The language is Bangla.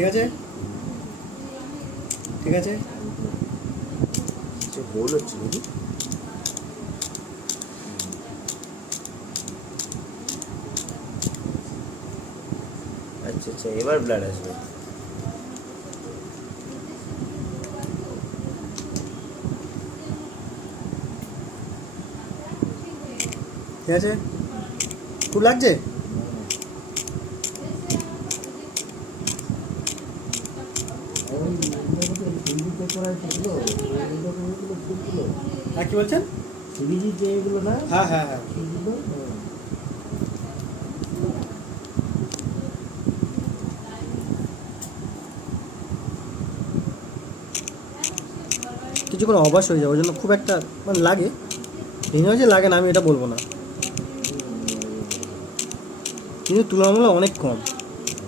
ঠিক আছে ঠিক আছে। হোল হচ্ছে নাকি? আচ্ছা আচ্ছা, এবার ব্লাড আসবে। ঠিক আছে, খুব লাগছে। হ্যাঁ কি বলছেন? হ্যাঁ হ্যাঁ হ্যাঁ। কিছুক্ষণ অবাস হয়ে যাবে, ওই জন্য খুব একটা মানে লাগে, এই নয় যে লাগে না, আমি এটা বলবো না, কিন্তু তুলনামূলক অনেক কম।